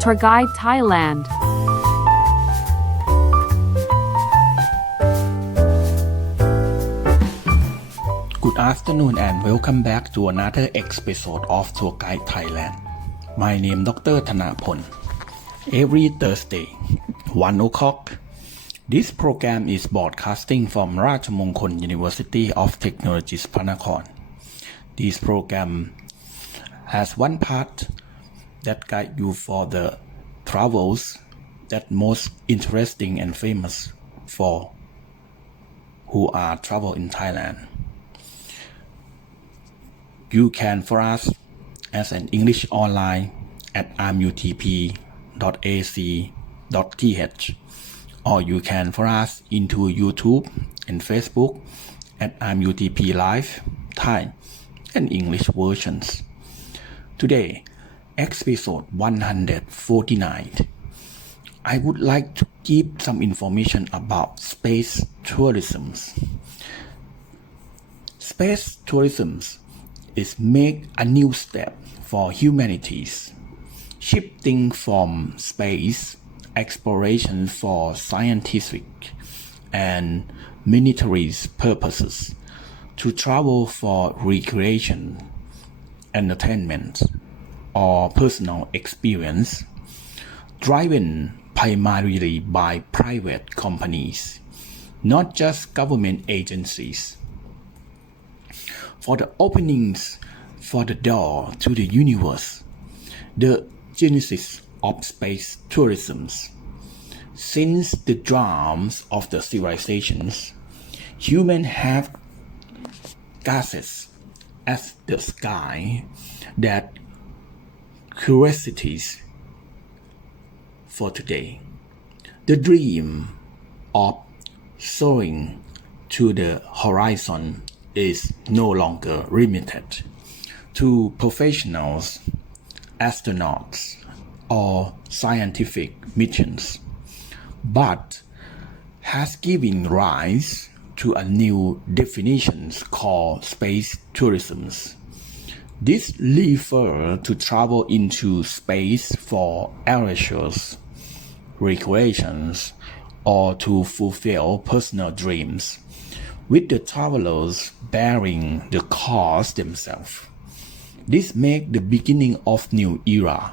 Tour Guide Thailand. Good afternoon and welcome back to another episode of Tour Guide Thailand. My name Dr. Thanapol. Every Thursday, 1 o'clock, this program is broadcasting from Rajamongkol University of Technology, Panakorn. This program has one part that guide you for the travels that most interesting and famous for who are travel in Thailand. You can follow us as an English online at rmutp.ac.th or you can follow us into YouTube and Facebook at rmutp live Thai and English versions. Today, episode 149, I would like to give some information about space tourism. Space tourism is make a new step for humanities, shifting from space exploration for scientific and military purposes to travel for recreation, entertainment, or personal experience, driven primarily by private companies, not just government agencies. For the openings for the door to the universe, the genesis of space tourism. Since the dawn of the civilizations, humans have gazed at the sky that curiosities for today. The dream of soaring to the horizon is no longer limited to professionals, astronauts, or scientific missions, but has given rise to a new definition called space tourism. This refers to travel into space for leisure, recreations, or to fulfill personal dreams, with the travelers bearing the cost themselves. This makes the beginning of new era,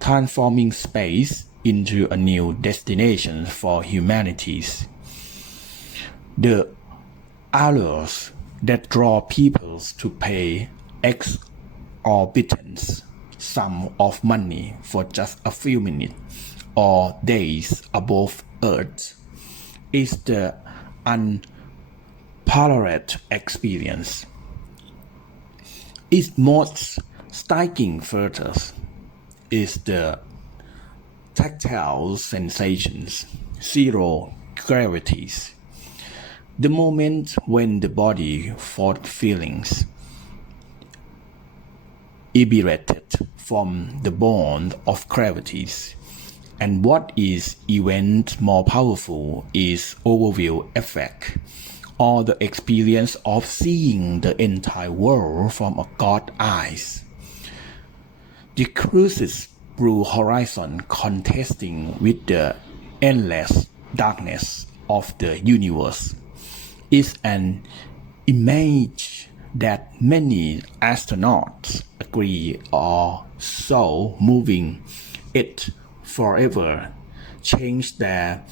transforming space into a new destination for humanities. The allures that draw people to pay exorbitant sum of money for just a few minutes or days above Earth is the unparalleled experience. Its most striking features is the tactile sensations, zero gravities, the moment when the body felt feelings liberated from the bond of gravities. And what is even more powerful is overview effect, or the experience of seeing the entire world from a God's eyes. The cruises blue horizon contrasting with the endless darkness of the universe is an image that many astronauts agree are so moving it forever changed their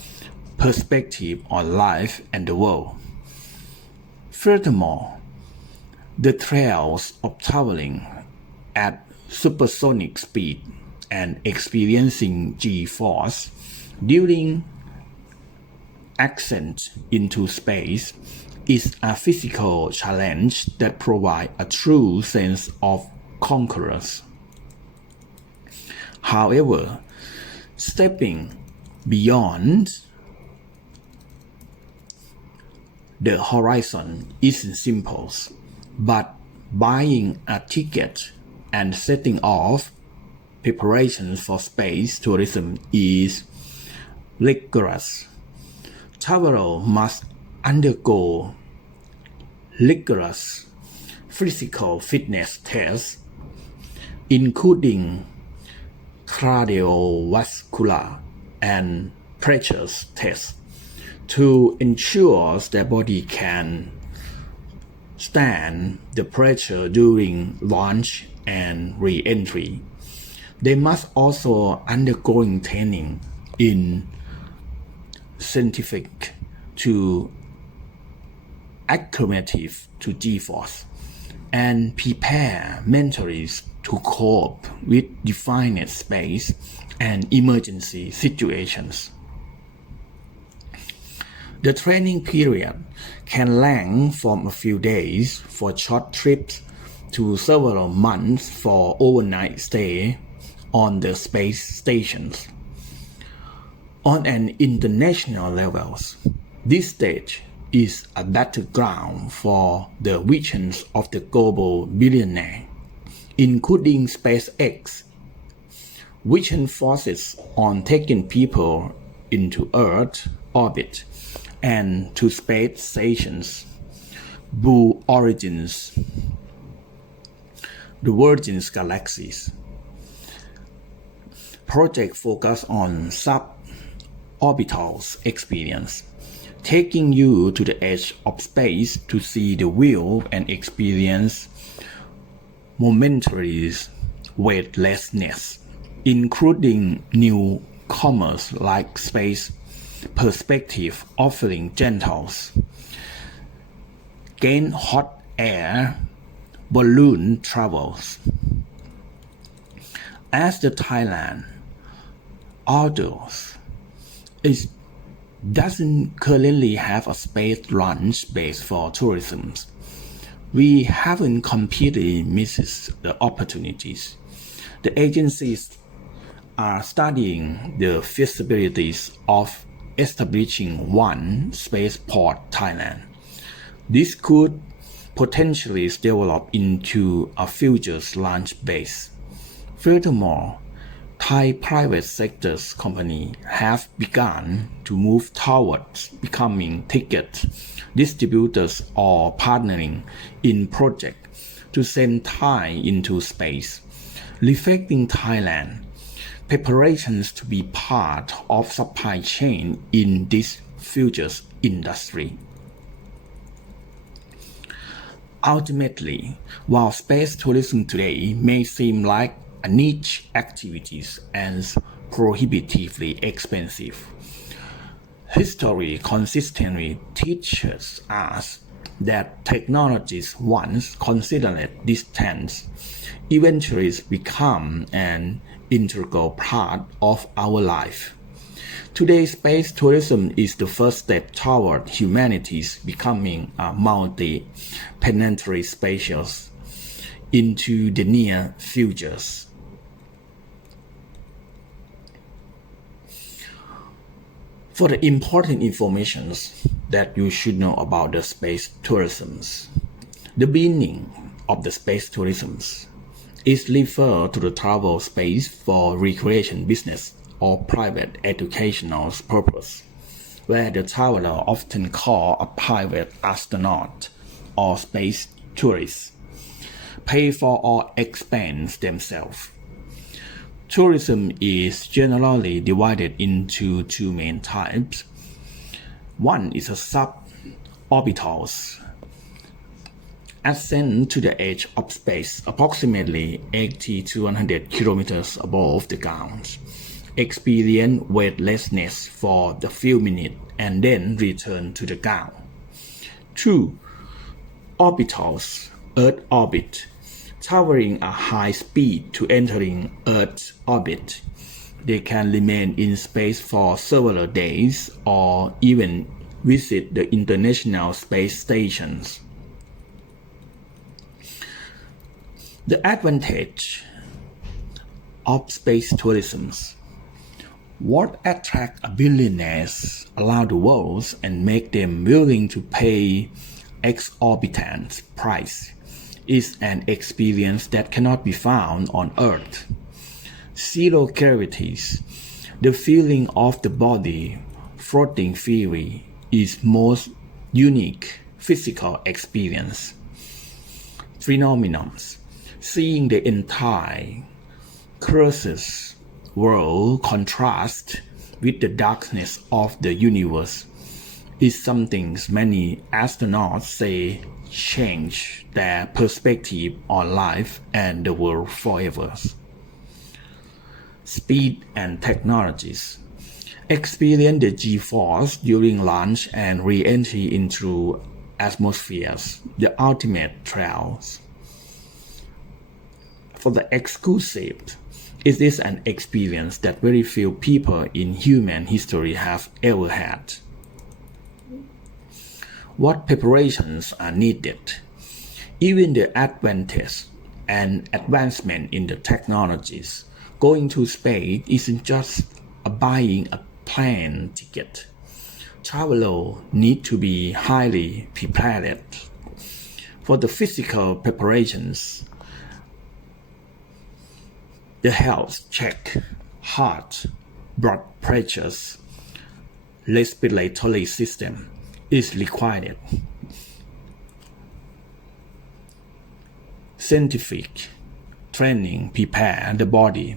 perspective on life and the world. Furthermore, the thrills of traveling at supersonic speed and experiencing G-force during ascent into space is a physical challenge that provides a true sense of conquerors. However, stepping beyond the horizon isn't simple, but buying a ticket and setting off preparations for space tourism is rigorous. Travelers must undergo rigorous physical fitness tests, including cardiovascular and pressure tests to ensure their body can stand the pressure during launch and re-entry. They must also undergoing training in scientific to acclimative to G-force and prepare mentally to cope with defined space and emergency situations. The training period can length from a few days for short trips to several months for overnight stay on the space stations. On an international level, this stage is a battleground for the visions of the global billionaire, including SpaceX, vision focuses on taking people into Earth orbit and to space stations. Blue Origins, the Virgin Galaxies project focus on suborbital experience, taking you to the edge of space to see the view and experience momentary weightlessness, including newcomers like space perspective offering gentles, gain hot air balloon travels. As the Thailand, although it doesn't currently have a space launch base for tourism, we haven't completely missed the opportunities. The agencies are studying the feasibilities of establishing one spaceport Thailand. This could potentially develop into a future launch base. Furthermore, Thai private sector companies have begun to move towards becoming ticket distributors or partnering in projects to send Thai into space, reflecting Thailand preparations to be part of supply chain in this future industry. Ultimately, while space tourism today may seem like a niche activity and prohibitively expensive, history consistently teaches us that technologies once considered distant eventually become an integral part of our life. Today, space tourism is the first step toward humanity's becoming a multi-planetary space into the near futures. For the important information that you should know about the space tourism, the beginning of the space tourism is referred to the travel space for recreation business or private educational purpose, where the traveler often called a private astronaut or space tourist pay for or expense themselves. Tourism is generally divided into two main types. One is a suborbital ascent to the edge of space, approximately 80 to 100 kilometers above the ground. Experience weightlessness for a few minutes and then return to the ground. 2. Orbitals, Earth orbit, traveling at high speed to entering Earth's orbit. They can remain in space for several days or even visit the International Space Stations. The advantage of space tourism. What attracts billionaires around the world and make them willing to pay exorbitant price is an experience that cannot be found on Earth. Zero gravity, the feeling of the body floating freely, is most unique physical experience. Phenomenons, seeing the entire crosses world contrasts with the darkness of the universe is something many astronauts say change their perspective on life and the world forever. Speed and technologies. Experience the G-force during launch and re-entry into atmospheres, the ultimate trials. For the exclusive, it is an experience that very few people in human history have ever had. What preparations are needed? Even the advantage and advancement in the technologies, going to space isn't just buying a plane ticket. Travelers need to be highly prepared. For the physical preparations, the health check, heart, blood pressures, respiratory system is required. Scientific training prepare the body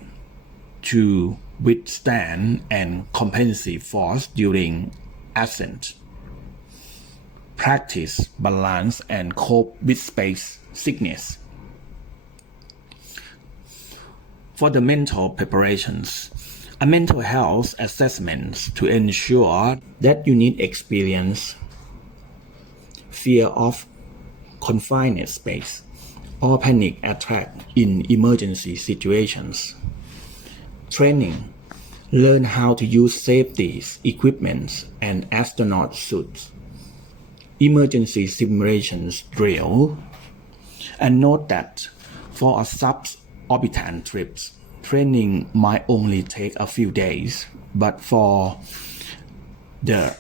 to withstand and compensate force during ascent. Practice balance and cope with space sickness. For the mental preparations, a mental health assessment to ensure that you need experience fear of confined space or panic attack in emergency situations. Training. Learn how to use safety equipment and astronaut suits. Emergency simulations drill. And note that for a suborbital trip, training might only take a few days, but for the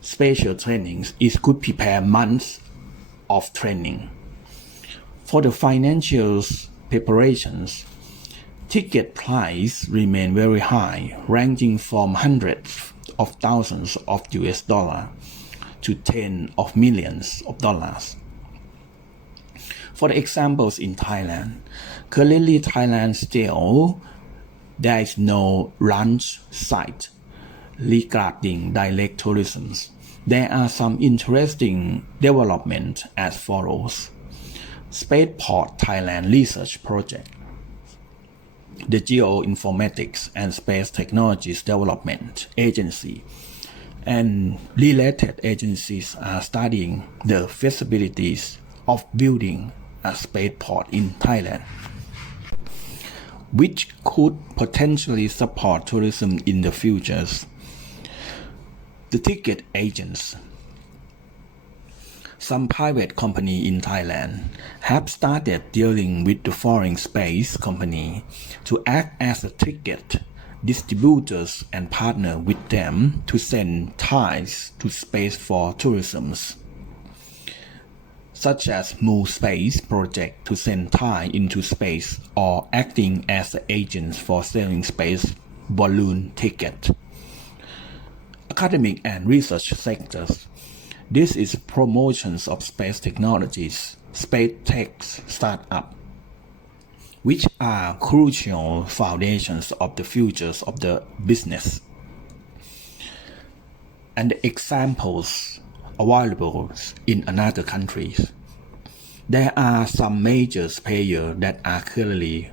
spatial trainings, it could prepare months of training. For the financial preparations, ticket price remain very high, ranging from hundreds of thousands of US dollars to tens of millions of dollars. For the examples in Thailand, currently Thailand still there is no launch site regarding direct tourism. There are some interesting developments as follows. Spaceport Thailand Research Project. The Geoinformatics and Space Technologies Development Agency and related agencies are studying the feasibilities of building a spaceport in Thailand, which could potentially support tourism in the future. The ticket agents. Some private companies in Thailand have started dealing with the foreign space company to act as a ticket distributors and partner with them to send Thais to space for tourism, such as Moon Space Project to send Thai into space or acting as agents for selling space balloon ticket. Academic and research sectors. This is promotions of space technologies, space tech startup, which are crucial foundations of the futures of the business. And the examples available in other countries. There are some major players that are currently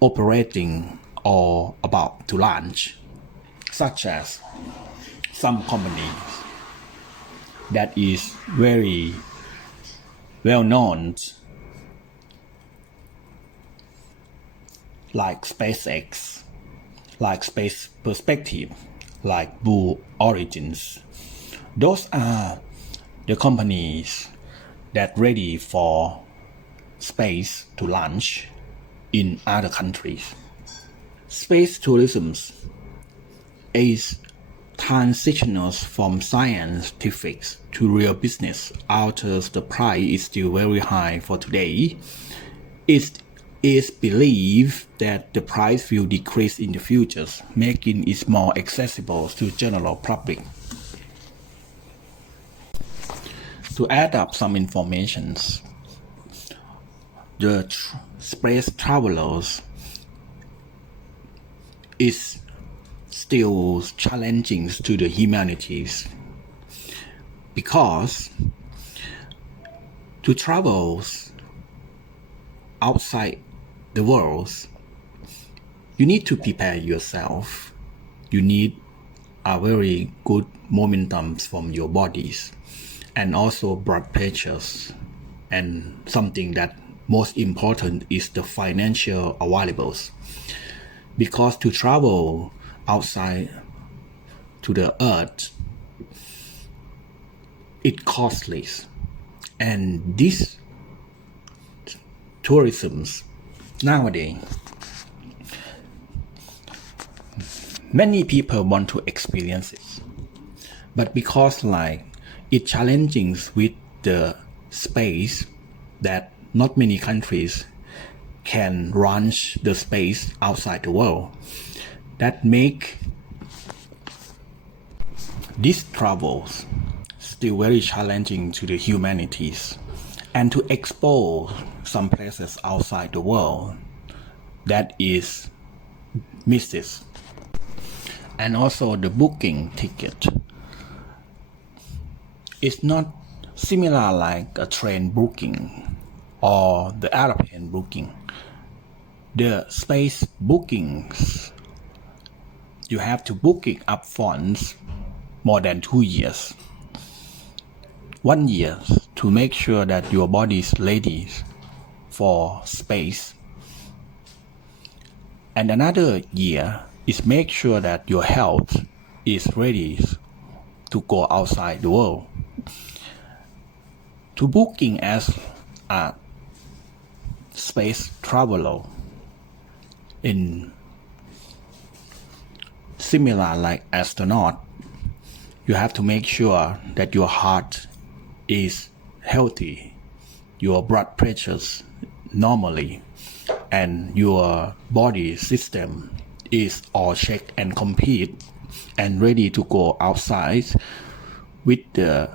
operating or about to launch, such as some companies that is very well known, like SpaceX, like Space Perspective, like Blue Origins. Those are the companies that ready for space to launch in other countries. Space tourism is transitional from scientific to real business. Although the price is still very high for today, it is believed that the price will decrease in the future, making it more accessible to general public. To add up some information, the space travelers is still challenging to the humanities, because to travel outside the world, you need to prepare yourself. You need a very good momentum from your bodies, and also blood pressures, and something that most important is the financial availables, because to travel outside to the earth, it costly, and this tourism nowadays, many people want to experience it, but because it's challenging with the space that not many countries can launch the space outside the world, that make these travels still very challenging to the humanities, and to explore some places outside the world that is misses. And also the booking ticket is not similar like a train booking or the airplane booking. The space bookings, you have to book it up front more than 2 years. 1 year to make sure that your body is ready for space, and another year is make sure that your health is ready to go outside the world. To booking as a space traveler in similar like astronaut, you have to make sure that your heart is healthy, your blood pressures normally, and your body system is all checked and complete and ready to go outside with the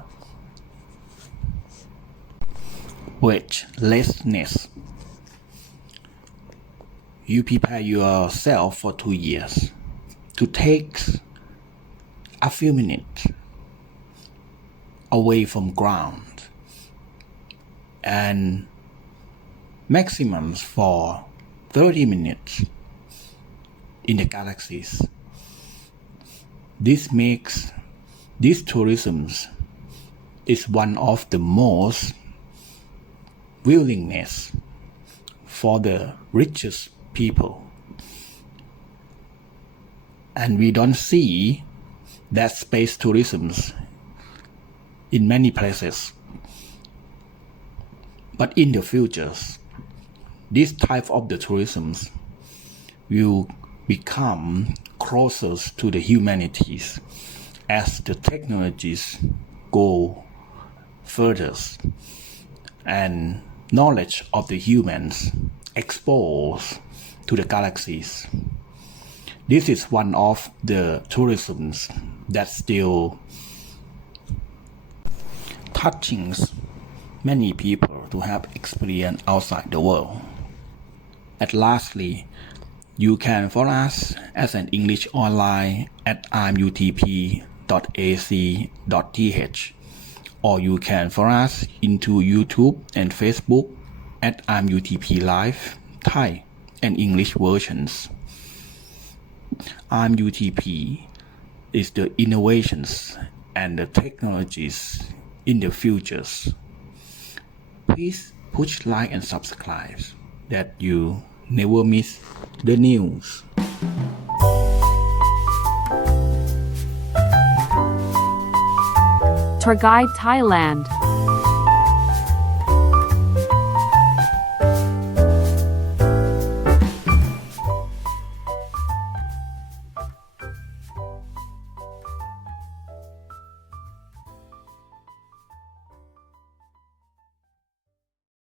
weightlessness. You prepare yourself for 2 years to take a few minutes away from ground, and maximum for 30 minutes in the galaxies. This makes this tourism is one of the most willingness for the richest people, and we don't see that space tourism in many places. But in the future, this type of the tourism will become closer to the humanities as the technologies go further and knowledge of the humans exposed to the galaxies. This is one of the tourisms that still touching many people to have experience outside the world. And lastly, you can follow us as an English online at imutp.ac.th, or you can follow us into YouTube and Facebook at imutp Live Thai and English versions. imutp is the innovations and the technologies in the futures. Please push like and subscribe that you never miss the news. Tour Guide Thailand.